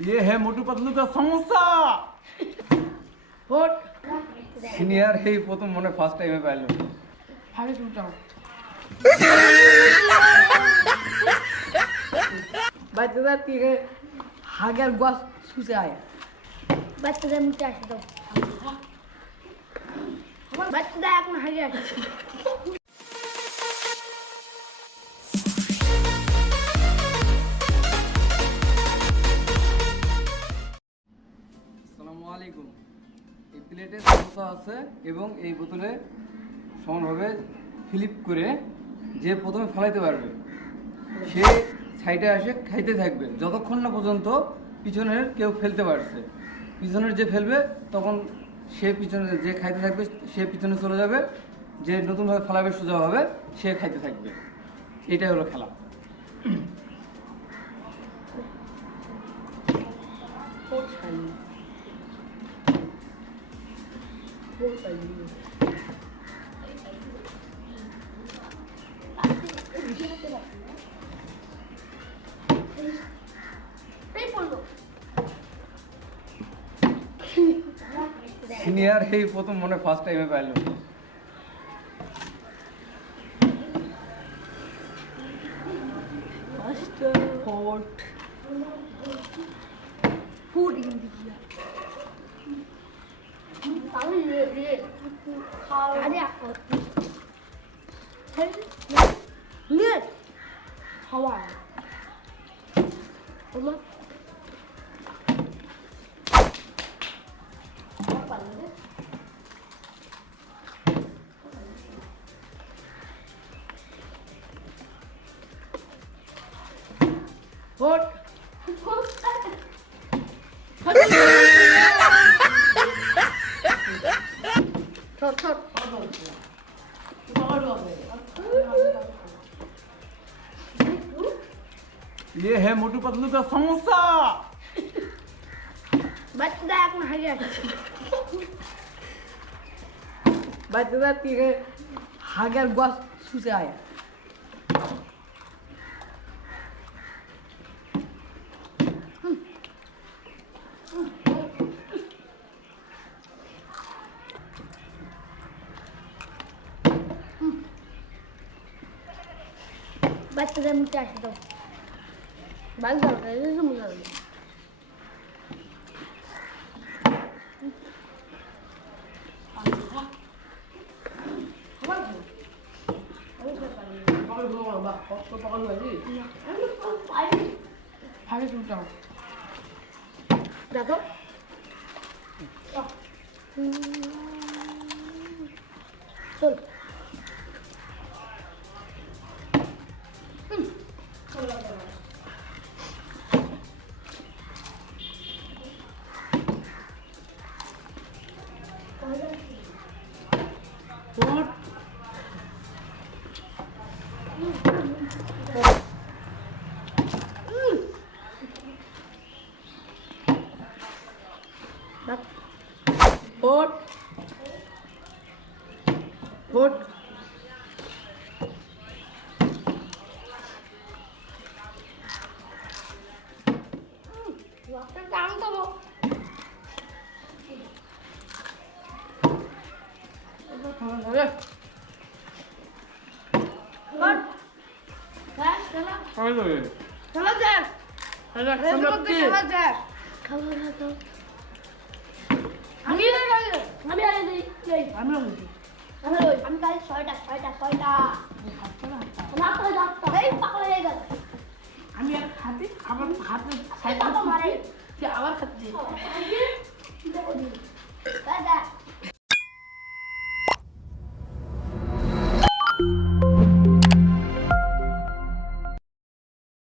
ये है मोटू पतलू का समोसा সিনিয়র এই প্রথম মনে ফার্স্ট টাইমে পাইলো ভালো চুলটাও বাচ্চারা থেকে হাগের গাছ শুষে আয় বাচ্চাদের মুখে আসে দাও বাচ্চাদের এখন হাগে আসে আসসালামু আলাইকুম। এই প্লেটে সমোসা আছে এবং এই বোতলে সমানভাবে ফ্লিপ করে যে প্রথমে ফেলাইতে পারবে সে সাইডে আসে খাইতে থাকবে যতক্ষণ না পর্যন্ত পিছনের কেউ ফেলতে পারছে। পিছনের যে ফেলবে তখন সে পিছনে যে খাইতে থাকবে সে পিছনে চলে যাবে, যে নতুনভাবে ফেলাবে সোজা হবে সে খাইতে থাকবে। এটাই হলো খেলা। সিনিয়র এই প্রথম মনে ফার্স্ট টাইমে পাইলো ये है मोटू पतलू का समोसा বাচ্চারা এখন হাগে আসে বাচ্চারা থেকে হাগের গাছ শুষে আয় বাচ্চাদের মুখে আসে দাও বাচ্চা মজা লাগে ভালো চুলটাও দেখো চল Hot. Hot. টান দেবো খেলা যাক আমি তাহলে ছয়টা আমি আর খাতে আমার হাতে আবার খাচ্ছি